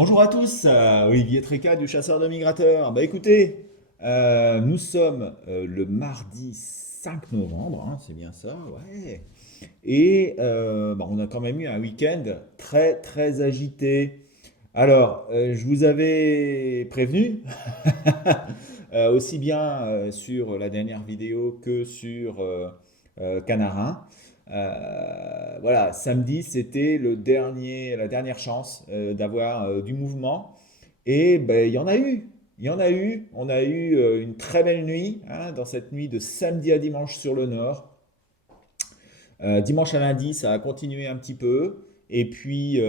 Bonjour à tous, Olivier Tréca du Chasseur de Migrateurs. Bah écoutez, nous sommes le mardi 5 novembre, hein, c'est bien ça, ouais. Et bah, on a quand même eu un week-end très très agité. Alors, je vous avais prévenu, aussi bien sur la dernière vidéo que sur Canarin. Voilà, samedi, c'était la dernière chance d'avoir du mouvement. Et ben, il y en a eu. Il y en a eu. On a eu une très belle nuit, hein, dans cette nuit de samedi à dimanche sur le nord. Dimanche à lundi, ça a continué un petit peu. Et puis,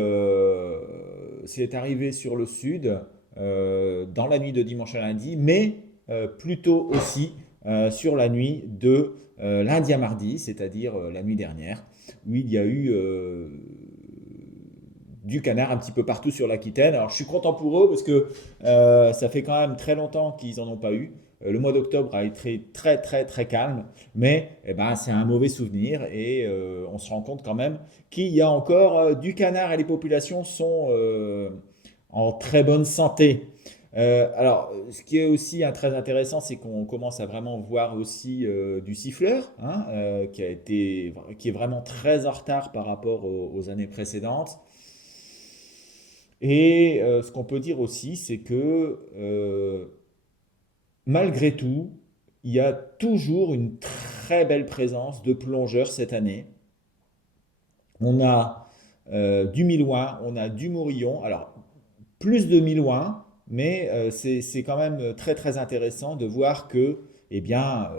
c'est arrivé sur le sud dans la nuit de dimanche à lundi, mais plutôt aussi sur la nuit de lundi à mardi, c'est-à-dire la nuit dernière, où il y a eu du canard un petit peu partout sur l'Aquitaine. Alors je suis content pour eux parce que ça fait quand même très longtemps qu'ils n'en ont pas eu. Le mois d'octobre a été très très très calme, mais eh ben, c'est un mauvais souvenir et on se rend compte quand même qu'il y a encore du canard et les populations sont en très bonne santé. Alors, ce qui est aussi très intéressant, c'est qu'on commence à vraiment voir aussi du siffleur, hein, qui est vraiment très en retard par rapport aux années précédentes. Et ce qu'on peut dire aussi, c'est que malgré tout, il y a toujours une très belle présence de plongeurs cette année. On a du Milouin, on a du Morillon. Alors, plus de Milouin, mais c'est quand même très très intéressant de voir que eh bien,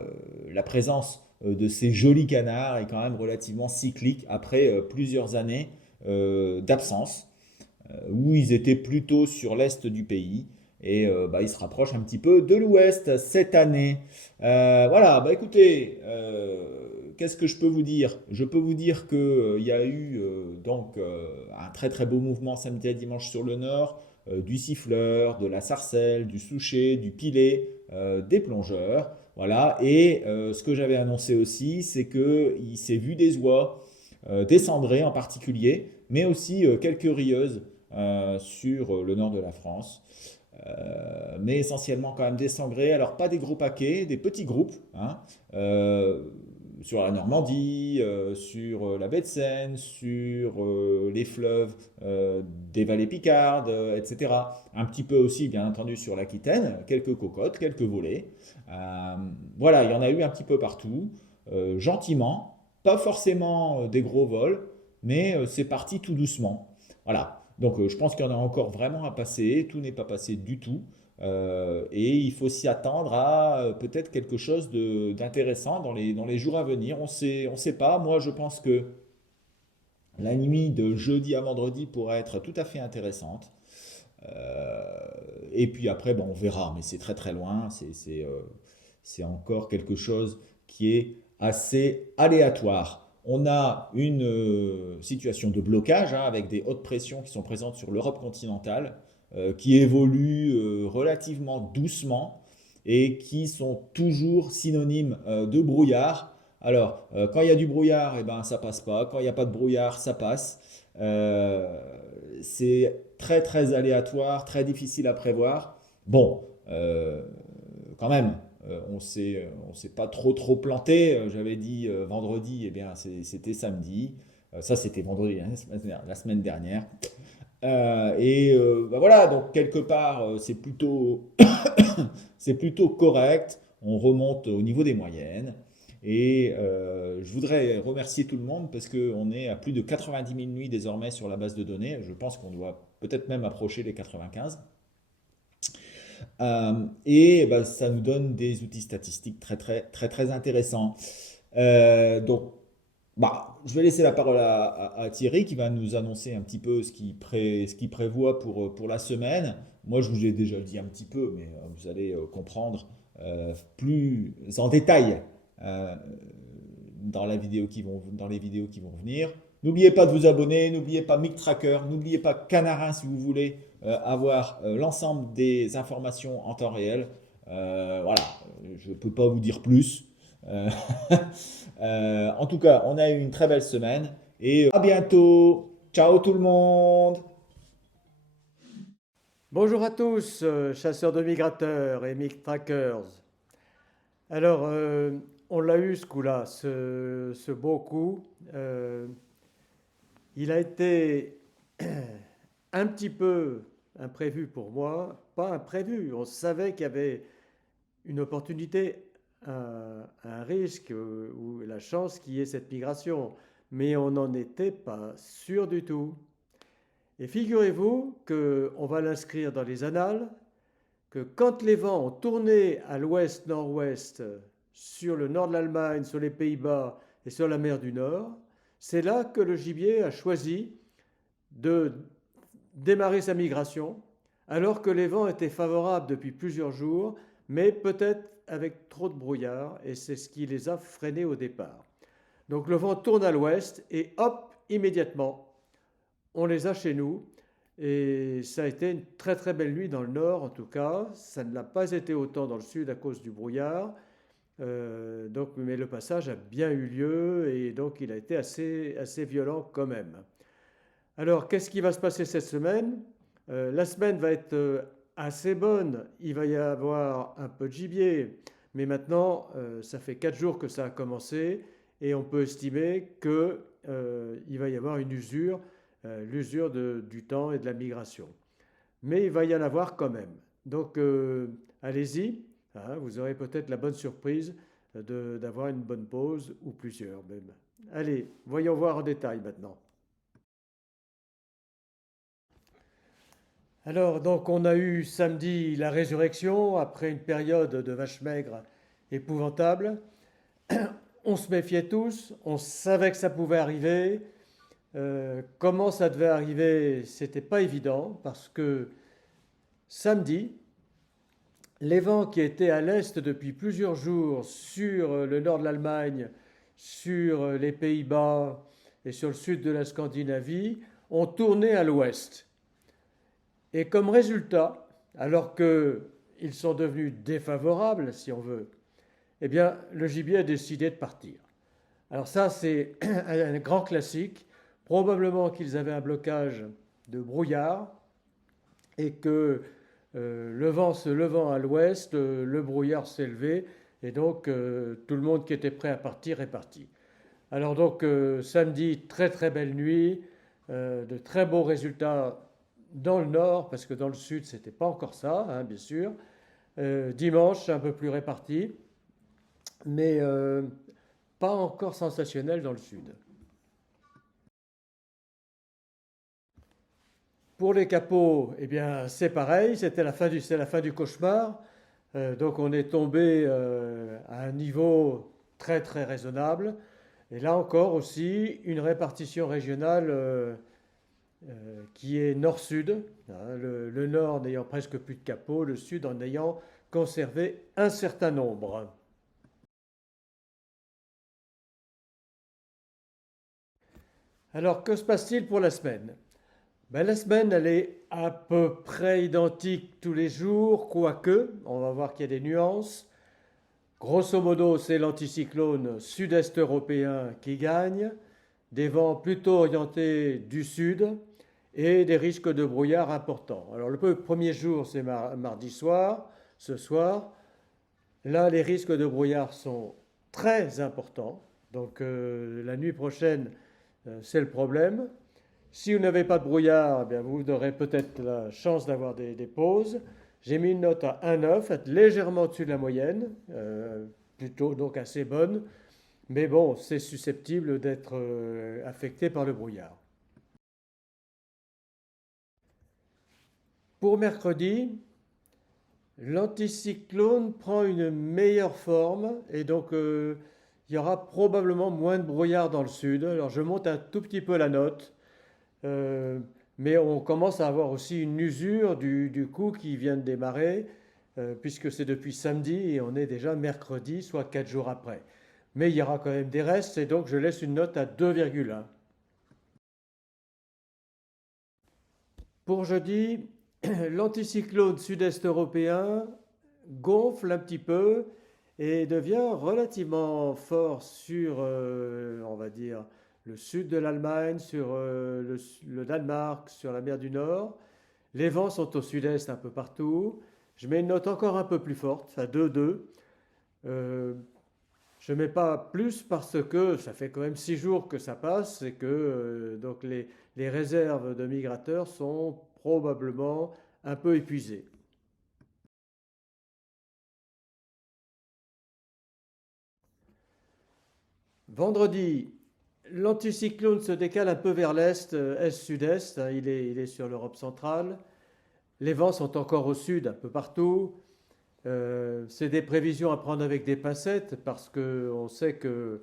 la présence de ces jolis canards est quand même relativement cyclique après plusieurs années d'absence où ils étaient plutôt sur l'est du pays. Et bah, ils se rapprochent un petit peu de l'ouest cette année. Voilà, bah écoutez, qu'est-ce que je peux vous dire? Je peux vous dire qu'il y a eu donc un très très beau mouvement samedi à dimanche sur le nord, du siffleur, de la sarcelle, du souchet, du pilet, des plongeurs. Voilà, et ce que j'avais annoncé aussi, c'est qu'il s'est vu des oies, des cendrées en particulier, mais aussi quelques rieuses sur le nord de la France. Mais essentiellement quand même des sangrés, alors pas des gros paquets, des petits groupes, hein, euh, sur la Normandie, sur la baie de Seine, sur les fleuves des vallées picardes, etc. Un petit peu aussi, bien entendu, sur l'Aquitaine, quelques cocottes, quelques volets. Euh, voilà, il y en a eu un petit peu partout, gentiment, pas forcément des gros vols, mais c'est parti tout doucement. Voilà. Donc je pense qu'il y en a encore vraiment à passer. Tout n'est pas passé du tout. Et il faut s'y attendre à peut-être quelque chose d'intéressant dans les jours à venir. On sait pas. Moi, je pense que la nuit de jeudi à vendredi pourrait être tout à fait intéressante. Euh, et puis après, bon, on verra, mais c'est très très loin. C'est encore quelque chose qui est assez aléatoire. On a une situation de blocage, hein, avec des hautes pressions qui sont présentes sur l'Europe continentale, qui évoluent relativement doucement et qui sont toujours synonymes de brouillard. Alors, quand il y a du brouillard, eh ben, ça passe pas. Quand il n'y a pas de brouillard, ça passe. Euh, c'est très très aléatoire, très difficile à prévoir. Bon, quand même, on s'est pas trop trop planté. J'avais dit vendredi, eh bien c'était samedi. Ça c'était vendredi, hein, la semaine dernière. Et bah voilà, donc quelque part c'est plutôt correct. On remonte au niveau des moyennes. Et je voudrais remercier tout le monde parce qu'on est à plus de 90 000 nuits désormais sur la base de données. Je pense qu'on doit peut-être même approcher les 95. Et bah, ça nous donne des outils statistiques très très très très intéressants. Donc, bah, je vais laisser la parole à Thierry qui va nous annoncer un petit peu ce qu'il prévoit pour la semaine. Moi, je vous ai déjà dit un petit peu, mais vous allez comprendre plus en détail euh, dans les vidéos qui vont venir. N'oubliez pas de vous abonner, n'oubliez pas Mic Tracker, n'oubliez pas Canarin si vous voulez avoir l'ensemble des informations en temps réel. Voilà, je ne peux pas vous dire plus. Euh, en tout cas, on a eu une très belle semaine et à bientôt. Ciao tout le monde. Bonjour à tous, chasseurs de migrateurs et mic trackers. Alors, on l'a eu ce coup-là, ce beau coup. Euh, il a été un petit peu imprévu pour moi, pas imprévu. On savait qu'il y avait une opportunité, un risque ou la chance qu'il y ait cette migration, mais on n'en était pas sûr du tout. Et figurez-vous qu'on va l'inscrire dans les annales que quand les vents ont tourné à l'ouest-nord-ouest sur le nord de l'Allemagne, sur les Pays-Bas et sur la mer du Nord, c'est là que le gibier a choisi de démarrer sa migration, alors que les vents étaient favorables depuis plusieurs jours, mais peut-être avec trop de brouillard, et c'est ce qui les a freinés au départ. Donc le vent tourne à l'ouest, et hop, immédiatement, on les a chez nous. Et ça a été une très très belle nuit dans le nord en tout cas. Ça ne l'a pas été autant dans le sud à cause du brouillard. Donc, mais le passage a bien eu lieu et donc il a été assez violent quand même. Alors qu'est-ce qui va se passer cette semaine? La semaine va être assez bonne. Il va y avoir un peu de gibier. Mais maintenant, ça fait 4 jours que ça a commencé et on peut estimer qu'il va y avoir une usure, l'usure du temps et de la migration. Mais il va y en avoir quand même. Donc allez-y, hein, vous aurez peut-être la bonne surprise d'avoir une bonne pause ou plusieurs même. Allez, voyons voir en détail maintenant. Alors donc on a eu samedi la résurrection après une période de vache maigre épouvantable. On se méfiait tous, on savait que ça pouvait arriver. Comment ça devait arriver, c'était pas évident parce que samedi, les vents qui étaient à l'est depuis plusieurs jours sur le nord de l'Allemagne, sur les Pays-Bas et sur le sud de la Scandinavie ont tourné à l'ouest. Et comme résultat, alors qu'ils sont devenus défavorables, si on veut, eh bien, le gibier a décidé de partir. Alors ça, c'est un grand classique. Probablement qu'ils avaient un blocage de brouillard et que le vent se levant à l'ouest, le brouillard s'est levé et donc tout le monde qui était prêt à partir est parti. Alors donc samedi, très très belle nuit, de très beaux résultats dans le nord, parce que dans le sud, c'était pas encore ça, hein, bien sûr. Dimanche, un peu plus réparti, mais pas encore sensationnel dans le sud. Pour les capots, eh bien, c'est pareil, c'est la fin du cauchemar. Donc on est tombé à un niveau très très raisonnable. Et là encore aussi, une répartition régionale qui est nord-sud, hein, le nord n'ayant presque plus de capots, le sud en ayant conservé un certain nombre. Alors que se passe-t-il pour la semaine? Ben, la semaine, elle est à peu près identique tous les jours, quoique, on va voir qu'il y a des nuances. Grosso modo, c'est l'anticyclone sud-est européen qui gagne, des vents plutôt orientés du sud et des risques de brouillard importants. Alors le premier jour, c'est mardi soir, ce soir. Là, les risques de brouillard sont très importants. Donc la nuit prochaine, c'est le problème. Si vous n'avez pas de brouillard, eh bien, vous aurez peut-être la chance d'avoir des pauses. J'ai mis une note à 1,9, être légèrement au-dessus de la moyenne, plutôt donc assez bonne, mais bon, c'est susceptible d'être affecté par le brouillard. Pour mercredi, l'anticyclone prend une meilleure forme et donc il y aura probablement moins de brouillard dans le sud. Alors je monte un tout petit peu la note. Euh, mais on commence à avoir aussi une usure du coup qui vient de démarrer, puisque c'est depuis samedi et on est déjà mercredi, soit 4 jours après. Mais il y aura quand même des restes, et donc je laisse une note à 2,1. Pour jeudi, l'anticyclone sud-est européen gonfle un petit peu et devient relativement fort sur, on va dire, le sud de l'Allemagne, sur le Danemark, sur la mer du Nord. Les vents sont au sud-est un peu partout. Je mets une note encore un peu plus forte, à 2,2. Euh, je ne mets pas plus parce que ça fait quand même 6 jours que ça passe et que donc les réserves de migrateurs sont probablement un peu épuisées. Vendredi, l'anticyclone se décale un peu vers l'est, est-sud-est, hein, il est sur l'Europe centrale. Les vents sont encore au sud un peu partout. C'est des prévisions à prendre avec des pincettes parce qu'on sait que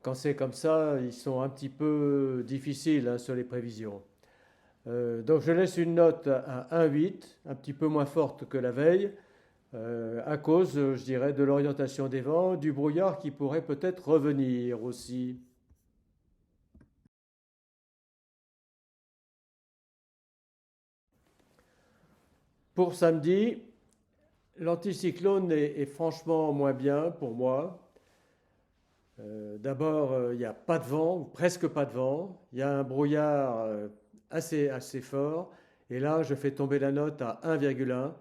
quand c'est comme ça, ils sont un petit peu difficiles hein, sur les prévisions. Donc je laisse une note à 1,8, un petit peu moins forte que la veille, à cause, je dirais, de l'orientation des vents, du brouillard qui pourrait peut-être revenir aussi. Pour samedi, l'anticyclone est franchement moins bien pour moi. D'abord, il n'y a pas de vent, ou presque pas de vent. Il y a un brouillard assez fort. Et là, je fais tomber la note à 1,1.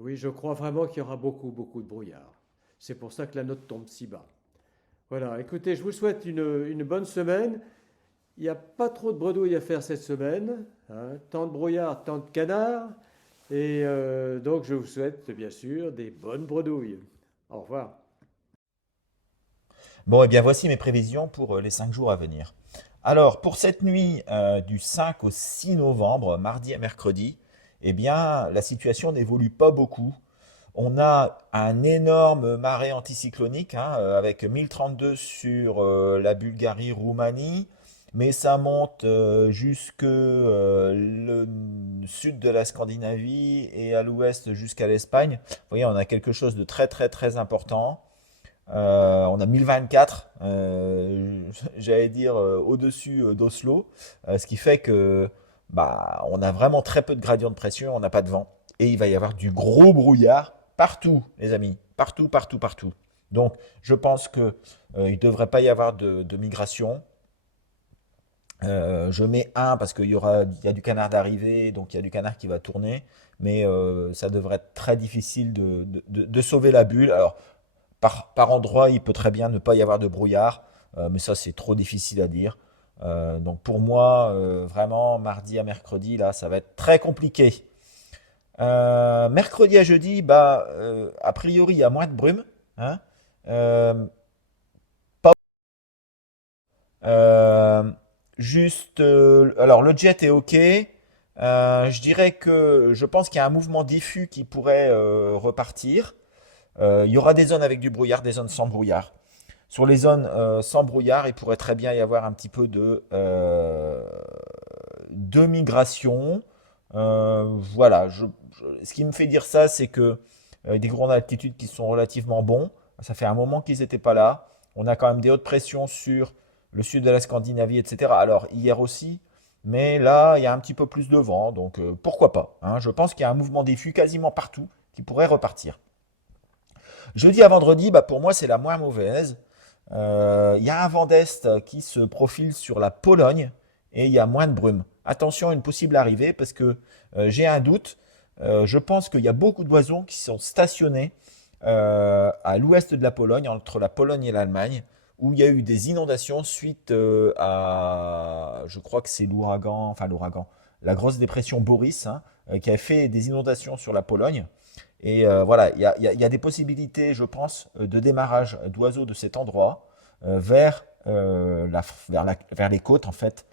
Oui, je crois vraiment qu'il y aura beaucoup, beaucoup de brouillard. C'est pour ça que la note tombe si bas. Voilà, écoutez, je vous souhaite une bonne semaine. Il n'y a pas trop de bredouilles à faire cette semaine, hein. Tant de brouillard, tant de canards. Et donc, je vous souhaite bien sûr des bonnes bredouilles. Au revoir. Bon, et bien voici mes prévisions pour les 5 jours à venir. Alors, pour cette nuit du 5 au 6 novembre, mardi à mercredi, eh bien, la situation n'évolue pas beaucoup. On a un énorme marais anticyclonique hein, avec 1032 sur la Bulgarie-Roumanie, mais ça monte jusque le sud de la Scandinavie et à l'ouest jusqu'à l'Espagne. Vous voyez, on a quelque chose de très très très important. On a 1024, j'allais dire au-dessus d'Oslo, ce qui fait que bah, on a vraiment très peu de gradient de pression, on n'a pas de vent. Et il va y avoir du gros brouillard partout, les amis. Partout, partout, partout. Donc, je pense que il ne devrait pas y avoir de migration. Je mets un parce il y a du canard d'arrivée, donc il y a du canard qui va tourner. Mais ça devrait être très difficile de sauver la bulle. Alors, par endroit, il peut très bien ne pas y avoir de brouillard, mais ça c'est trop difficile à dire. Donc pour moi, vraiment, mardi à mercredi, là, ça va être très compliqué. Mercredi à jeudi, bah, a priori, il y a moins de brume. Hein. Euh, pas- euh, juste, alors le jet est OK. Je dirais que je pense qu'il y a un mouvement diffus qui pourrait repartir. Il y aura des zones avec du brouillard, des zones sans brouillard. Sur les zones sans brouillard, il pourrait très bien y avoir un petit peu de migration. Voilà. Ce qui me fait dire ça, c'est que des grandes altitudes qui sont relativement bons. Ça fait un moment qu'ils n'étaient pas là. On a quand même des hautes pressions sur le sud de la Scandinavie, etc. Alors hier aussi, mais là, il y a un petit peu plus de vent, donc pourquoi pas hein. Je pense qu'il y a un mouvement diffus quasiment partout qui pourrait repartir. Jeudi à vendredi, bah pour moi, c'est la moins mauvaise. Il y a un vent d'est qui se profile sur la Pologne et il y a moins de brume. Attention à une possible arrivée parce que j'ai un doute. Je pense qu'il y a beaucoup d'oiseaux qui sont stationnés à l'ouest de la Pologne, entre la Pologne et l'Allemagne, où il y a eu des inondations suite je crois que c'est l'ouragan, la grosse dépression Boris, hein, qui a fait des inondations sur la Pologne. Et voilà, il y a des possibilités, je pense, de démarrage d'oiseaux de cet endroit vers les côtes, en fait,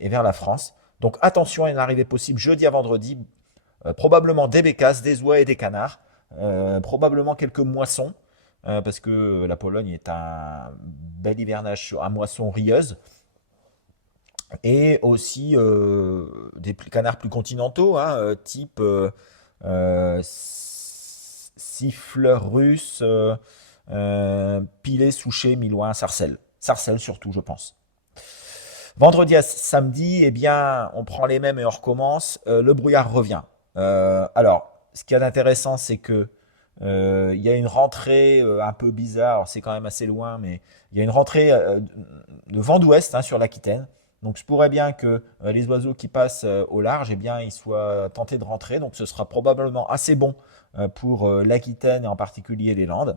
et vers la France. Donc attention à une arrivée possible jeudi à vendredi, probablement des bécasses, des oies et des canards, probablement quelques moissons, parce que la Pologne est un bel hivernage sur un moisson rieuse, et aussi des canards plus continentaux, hein, type euh, siffleur russe, pilet, souchet, milouin, sarcelle. Sarcelle surtout, je pense. Vendredi à samedi, eh bien, on prend les mêmes et on recommence. Le brouillard revient. Alors, ce qui est intéressant, c'est que il y a une rentrée un peu bizarre. C'est quand même assez loin, mais il y a une rentrée de vent d'ouest hein, sur l'Aquitaine. Donc, je pourrais bien que les oiseaux qui passent au large, eh bien, ils soient tentés de rentrer. Donc, ce sera probablement assez bon pour l'Aquitaine et en particulier les Landes.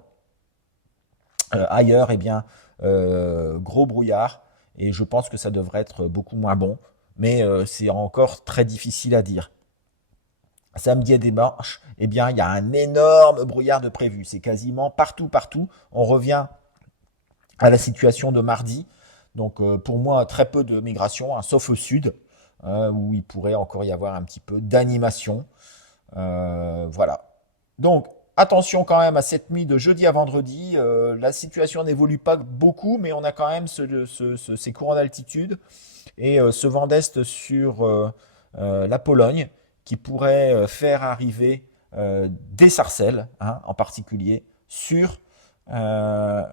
Ailleurs, eh bien, gros brouillard et je pense que ça devrait être beaucoup moins bon. Mais c'est encore très difficile à dire. Samedi et dimanche, eh bien, il y a un énorme brouillard de prévu. C'est quasiment partout, partout. On revient à la situation de mardi. Donc, pour moi, très peu de migration, hein, sauf au sud, où il pourrait encore y avoir un petit peu d'animation. Voilà. Donc, attention quand même à cette nuit de jeudi à vendredi. La situation n'évolue pas beaucoup, mais on a quand même ces courants d'altitude et ce vent d'est sur la Pologne qui pourrait faire arriver des sarcelles, hein, en particulier, sur euh,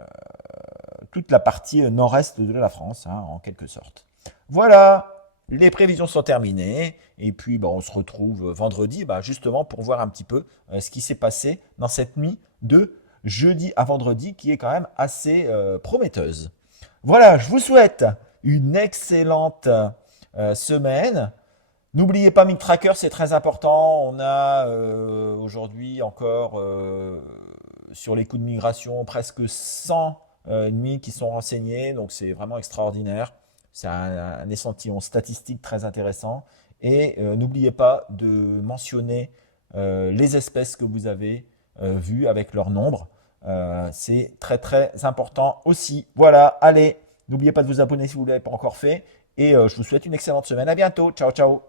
toute la partie nord-est de la France, hein, en quelque sorte. Voilà, les prévisions sont terminées. Et puis, bah, on se retrouve vendredi, bah, justement, pour voir un petit peu ce qui s'est passé dans cette nuit de jeudi à vendredi, qui est quand même assez prometteuse. Voilà, je vous souhaite une excellente semaine. N'oubliez pas Tracker, c'est très important. On a aujourd'hui encore sur les coûts de migration presque 100 nuits qui sont renseignées, donc c'est vraiment extraordinaire. C'est un échantillon statistique très intéressant. Et n'oubliez pas de mentionner les espèces que vous avez vues avec leur nombre. C'est très très important aussi. Voilà, allez, n'oubliez pas de vous abonner si vous ne l'avez pas encore fait. Et je vous souhaite une excellente semaine. À bientôt. Ciao, ciao.